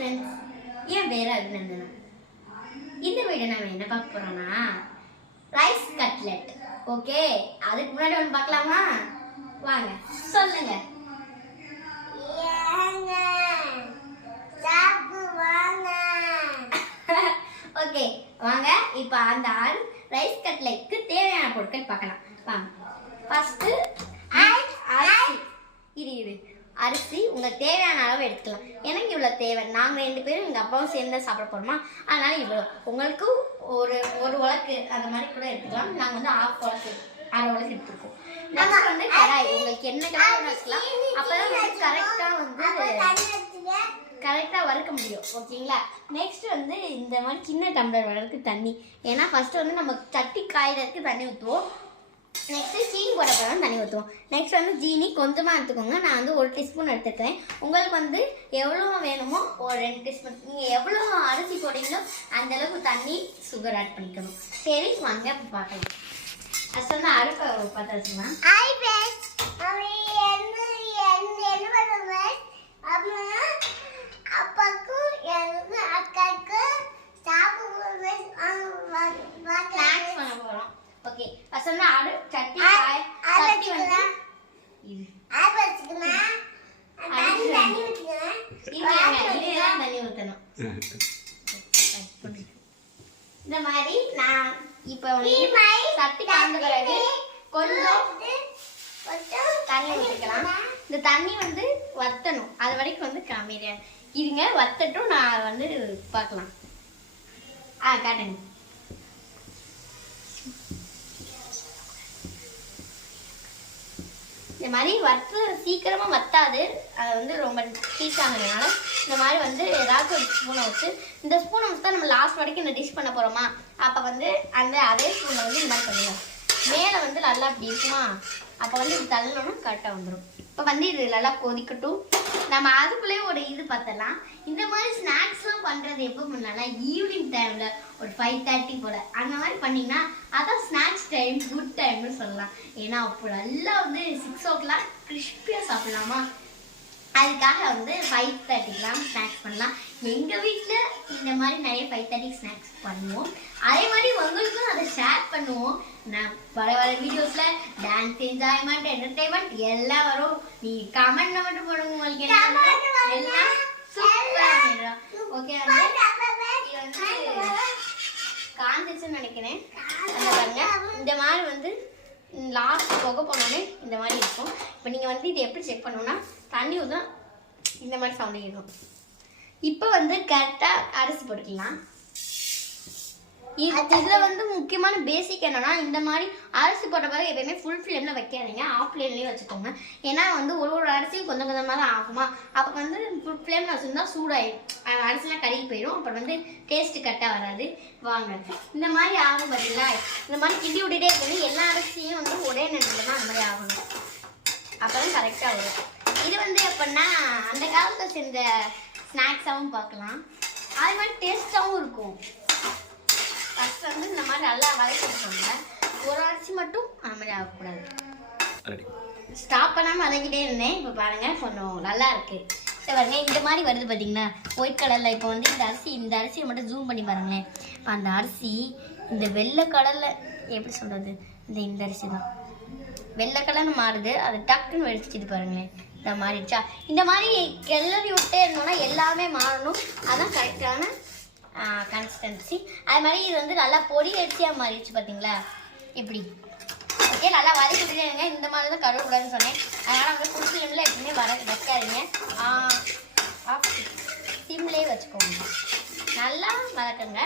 Friends, என் பேர் அபிநந்தனா. இந்த video நம்ம என்ன பார்க்க போறோம்னா ரைஸ் கட்லெட். ஓகே, அதுக்கு முன்னாடி ஒன்று பார்க்கலாமா? வாங்க சொல்லுங்க. ஓகே வாங்க, இப்போ அந்த ரைஸ் கட்லெட்க்கு தேவையான பொருட்கள் பார்க்கலாம். வாங்க. ஃபர்ஸ்ட் அரிசி உங்களுக்கு தேவையான அளவு எடுத்துக்கலாம். எனக்கு இவ்வளோ தேவை. நாங்கள் 2 பேரும் எங்கள் அப்பாவும் சேர்ந்து சாப்பிட போகிறோமா, அதனால இவ்வளோ. உங்களுக்கு ஒரு உலக்கு அந்த மாதிரி கூட எடுத்துக்கலாம். நாங்கள் வந்து 1/2 உலக்கு 1/2 உலக்கு எடுத்துருக்கோம். நெக்ஸ்ட் வந்து கடாய், உங்களுக்கு என்ன கடாய் வச்சுக்கலாம். அப்போ தான் வந்து கரெக்டாக வறுக்க முடியும். ஓகேங்களா? நெக்ஸ்ட் வந்து இந்த மாதிரி சின்ன டம்ளர் வளர்க்கு தண்ணி. ஏன்னா ஃபர்ஸ்ட் வந்து நம்ம சட்டி காயிறதுக்கு தண்ணி ஊற்றுவோம். நெக்ஸ்ட்டு சீனி போட போகிறோம், தண்ணி ஊற்றுவோம். நெக்ஸ்ட் வந்து ஜீனி கொஞ்சமாக எடுத்துக்கோங்க. நான் வந்து 1 டீஸ்பூன் எடுத்துக்கிறேன். உங்களுக்கு வந்து எவ்வளோ வேணுமோ ஒரு 2 டீஸ்பூன். நீங்கள் எவ்வளோ அரிசி போடுறீங்களோ அந்தளவுக்கு தண்ணி, சுகர் ஆட் பண்ணிக்கணும். சரி வாங்க பார்க்கலாம். ஃபஸ்ட் வந்து அரைப்பை பார்த்து வச்சுக்கலாம். ஓகே, ஃபர்ஸ்ட் வந்து சட்டி வந்து தண்ணி ஊற்றணும். இந்த மாதிரி நான் இப்போ சட்டி கலந்த பிறகு கொஞ்சம் தண்ணி ஊற்றிக்கலாம். இந்த தண்ணி வந்து வத்தணும், அது வரைக்கும் வந்து கம்மியா இருங்க. வத்தட்டும், நான் வந்து பார்க்கலாம். காட்டுங்க. இந்த மாதிரி சீக்கிரமாக வத்தாது. அது வந்து ரொம்ப ஹீட் ஆனதுனால இந்த மாதிரி வந்து ஏதாச்சும் ஒரு ஸ்பூனை வச்சு, இந்த ஸ்பூனை வச்சு தான் நம்ம லாஸ்ட் வரைக்கும் இந்த டிஷ் பண்ண போகிறோமா, அப்போ வந்து அதே ஸ்பூனை வந்து இந்த மாதிரி பண்ணுவோம். மேலே வந்து நல்லா அப்படி இருக்குமா, அப்போ வந்து இது தள்ளணும், கரெக்டாக வந்துடும். இப்போ வந்து இது நல்லா கொதிக்கட்டும். நம்ம அதுக்குள்ளேயே ஒரு இது பார்த்தலாம். இந்த மாதிரி ஸ்நாக்ஸ்லாம் பண்ணுறது எப்போ பண்ணலாம்? ஈவினிங் டைமில் ஒரு 5:30 போல் அந்த மாதிரி பண்ணிங்கன்னா அதான் ஸ்நாக்ஸ் டைம், குட் டைம்னு சொல்லலாம். ஏன்னா அப்போ நல்லா வந்து 6 o'clock கிறிஸ்பியாக சாப்பிட்லாமா, அதுக்காக வந்து 5:30க்கெலாம் ஸ்நாக்ஸ் பண்ணலாம். எங்கள் வீட்டில் இந்த மாதிரி நிறைய 5:30 ஸ்நாக்ஸ் பண்ணுவோம். அதே மாதிரி உங்களுக்கும் அதை ஷேர் பண்ணுவோம். நான் வர வீடியோஸில் டான்ஸ், என்ஜாய்மெண்ட், என்டர்டெயின்மெண்ட் எல்லாம் வரும். நீங்கள் கமெண்ட்ல மட்டும் போடுங்க, உங்களுக்கு எல்லாம் சூப்பராக. ஓகே, வந்து காஞ்சிச்சுன்னு நினைக்கிறேன். அந்த பாருங்க, இந்த மாதிரி வந்து லாஸ்ட் போக போனோடனே இந்த மாதிரி இருக்கும். இப்போ நீங்கள் வந்து இது எப்படி செக் பண்ணணும்னா, தண்ணி ஊற்றா இந்த மாதிரி சவுண்டு கேட்கும். இப்போ வந்து கரெக்டாக அரிசி போட்டுக்கலாம். இதில் வந்து முக்கியமான பேசிக் என்னன்னா, இந்த மாதிரி அரிசி போட்ட பிறகு எப்பயுமே ஃபுல் ஃப்ளேமில் வைக்காதீங்க, ஆஃப் ஃப்ளேம்லேயே வச்சுக்கோங்க. ஏன்னா வந்து ஒரு அரிசியும் கொஞ்சம் கொஞ்சமாக தான் ஆகுமா, அப்போ வந்து ஃபுல் ஃப்ளேமில் வச்சுருந்தா சூடாயிடும், அரிசிலாம் கருகி போயிடும். அப்புறம் வந்து டேஸ்ட்டு கரெக்டாக வராது. வாங்க, இந்த மாதிரி ஆகும் பார்த்தீங்களா? இந்த மாதிரி கிண்டி விட்டுட்டே இருக்கணும். எல்லா அரிசியும் வந்து ஒரே நேரத்தில் தான் அந்த மாதிரி ஆகணும், அப்போ தான் கரெக்டாக வரும். இது வந்து எப்படின்னா அந்த காலத்தில் செஞ்ச ஸ்நாக்ஸாகவும் பார்க்கலாம், அது மாதிரி டேஸ்ட்டாகவும் இருக்கும். ஃபஸ்ட் வந்து இந்த மாதிரி நல்லா வதக்கிடுவாங்க. ஒரு அரிசி மட்டும் அந்த மாதிரி ஆகக்கூடாது. ஸ்டாப் பண்ணாமல் வதக்கிட்டே இருந்தேன். இப்போ பாருங்கள், கொஞ்சம் நல்லா இருக்குது. சரி பாருங்க, இந்த மாதிரி வருது பார்த்தீங்களா, ஒயிட் கலரில். இப்போ வந்து இந்த அரிசியை மட்டும் ஜூம் பண்ணி பாருங்களேன். இப்போ அந்த அரிசி இந்த வெள்ளை கலரில் எப்படி சொல்கிறது, இந்த அரிசி தான் வெள்ளை கலர்னு மாறுது. அது டக்குன்னு வெடிச்சிட்டு பாருங்களேன், இந்த மாறிடுச்சா. இந்த மாதிரி கிளறி விட்டே இருந்தோம்னா எல்லாமே மாறணும், அதான் கரெக்டான கன்சிஸ்டன்சி. அது மாதிரி இது வந்து நல்லா பொடி அரிசியாக மாறிடுச்சு பார்த்தீங்களா, இப்படி. ஓகே, நல்லா வதக்கி விட்டுருங்க. இந்த மாதிரி தான் கருவக்கூடாதுன்னு சொன்னேன். அதனால் வந்து ஃபுல் ஃப்ளேமில் எப்பவுமே வைக்காதீங்க, சிம்லேயே வச்சுக்கோங்க. நல்லா வதக்குங்க.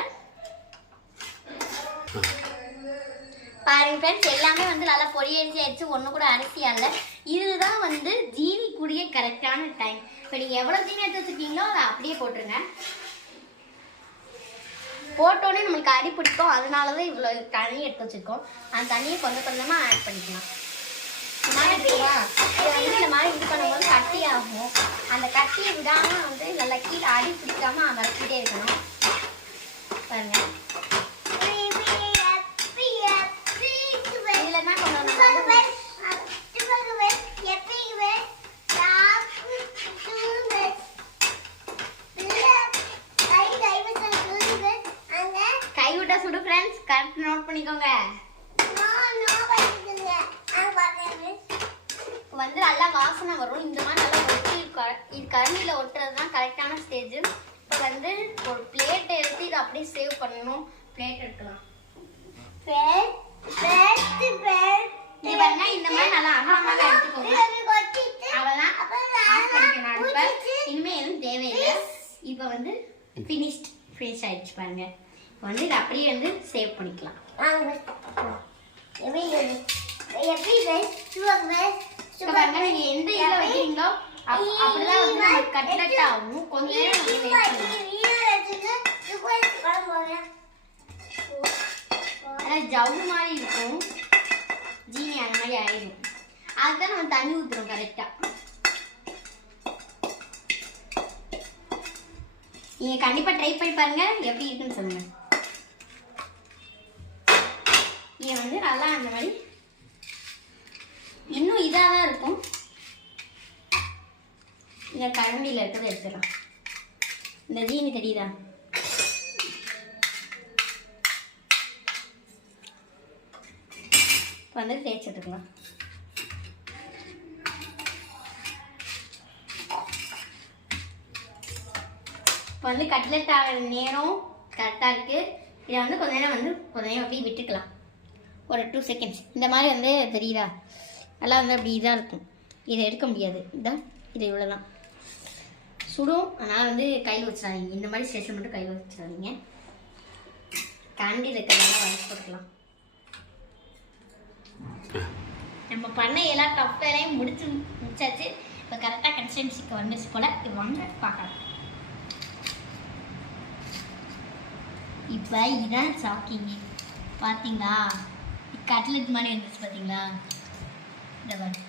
பாருங்க ஃப்ரெண்ட்ஸ், எல்லாமே வந்து நல்லா பொடி அரிசி ஆயிடுச்சு, ஒன்று கூட அரிசியாக இல்லை. இதுதான் வந்து ஜீனி கூடிய கரெக்டான டைம். இப்போ நீங்கள் எவ்வளோ ஜீனி எடுத்து வச்சுருக்கீங்களோ அதை அப்படியே போட்டுருங்க. போட்டோன்னே நம்மளுக்கு அடி பிடிக்கும், அதனால தான் இவ்வளோ தண்ணி எடுத்து வச்சுருக்கோம். அந்த தண்ணியை கொஞ்சம் கொஞ்சமாக ஆட் பண்ணிக்கலாம். இந்த மாதிரி இருக்குவா, இதை வந்து இந்த மாதிரி இது பண்ணும்போது கட்டி ஆகும். அந்த கட்டியை விடாமல் வந்து நல்லா கீழே அடி பிடிக்காமல் வளர்த்துட்டே இருக்கணும். பாருங்கள், இதில் தான் கொஞ்சம் கரெக்ட் நோட் பண்ணிக்கோங்க. வந்து நல்லா வாசனை வரும். இந்த மாதிரி நல்லா ஒட்டி இது கரண்டியில் ஒட்டுறது தான் கரெக்டான ஸ்டேஜ். இப்போ வந்து ஒரு பிளேட் எடுத்து இதை அப்படியே சேவ் பண்ணணும். பிளேட் எடுக்கலாம். இது பாருங்க, இந்த மாதிரி நல்லா அகலமாக எடுத்துக்கோங்க. அவ்வளோதான், ஆஃப் பண்ணிக்கணும் அடுப்பை. இனிமேல் எதுவும் தேவையில்லை. இப்போ வந்து ஃபினிஷ் ஆயிடுச்சு பாருங்க. இப்போ வந்து இதை அப்படியே வந்து சேவ் பண்ணிக்கலாம். பாருங்க, நீங்க எந்த இதில் வைக்கிறீங்களோ அப்படிதான் வந்து நம்ம கட்லெட் ஆகும். கொஞ்ச நேரம் ஜவு மாதிரி இருக்கும். ஜீனி அந்த மாதிரி ஆயிடும். அதுதான் நம்ம தண்ணி ஊற்றுறோம் கரெக்டா. நீங்க கண்டிப்பா ட்ரை பண்ணி பாருங்க, எப்படி இருக்குன்னு சொல்லுங்க. நீங்க வந்து நல்லா அந்த மாதிரி இன்னும் இதாக தான் இருக்கும். இந்த கரண்டியில் இருக்கிறத எடுத்துடலாம். இந்த ஜீனி தெரியுதா? இப்போ வந்து தேய்ச்சி எடுத்துக்கலாம். இப்போ வந்து கட்லெட் ஆகிற நேரம் கரெக்டாக இருக்குது. இதை வந்து கொஞ்ச நேரம் அப்படியே விட்டுக்கலாம். ஒரு 2 செகண்ட்ஸ். இந்த மாதிரி வந்து தெரியுதா? நல்லா வந்து அப்படி இதாக இருக்கும். இதை எடுக்க முடியாது. இதான் இது இவ்வளோதான் சுடும். அதனால் வந்து கையில் வச்சிடாதீங்க. இந்த மாதிரி ஸ்டேஷன் மட்டும் கையில் வச்சிடாதீங்க. கேண்டில் இருக்கிறதெல்லாம் வரைச்சி போட்டுக்கலாம். நம்ம பண்ண எல்லா டஃப்பரையும் முடிச்சாச்சு. இப்போ கரெக்டாக கன்சிஸ்டன்சிக்கு வந்துச்சு போல். இப்போ வாங்க பார்க்கலாம். இப்போ இதான் ஷாக்கிங். பார்த்தீங்களா? கட்லெட் மாதிரி இருந்துச்சு பார்த்தீங்களா? இந்த பாருங்க.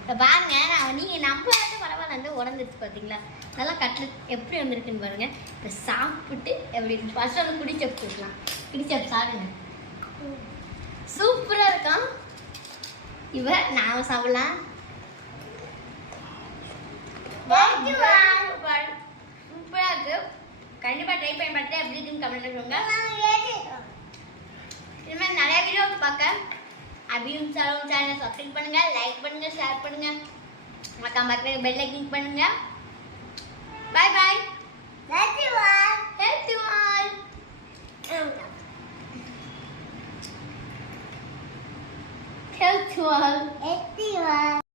இப்போ பாருங்க, நீங்கள் நம்பளாட்டு பரவாயில்ல வந்து உடந்துருச்சு பார்த்தீங்களா? நல்லா கட்லெட் எப்படி வந்திருக்குன்னு பாருங்க. இப்போ சாப்பிட்டு எப்படி இருக்கு ஃபர்ஸ்ட் வந்து குடிச்சு எடுத்துக்கலாம். குடிச்சு சாப்பிடுங்க. சூப்பராக இருக்கும். இப்போ நான் சாப்பிடலாம். சூப்பராக இருக்கு. கண்டிப்பாக ட்ரை பண்ணி பார்த்து எப்படி இருக்குன்னு கமெண்ட்ல சொல்லுங்க. இது மாதிரி நிறைய வீடியோஸ் பார்க்க அபியும் சேனலை சப்ஸ்கிரைப் பண்ணுங்க, லைக் பண்ணுங்க, ஷேர் பண்ணுங்க, மறக்காம பெல் ஐக்கன் கிளிக் பண்ணுங்க. Bye bye. Help you all. Help you all. Help you all. Help you all.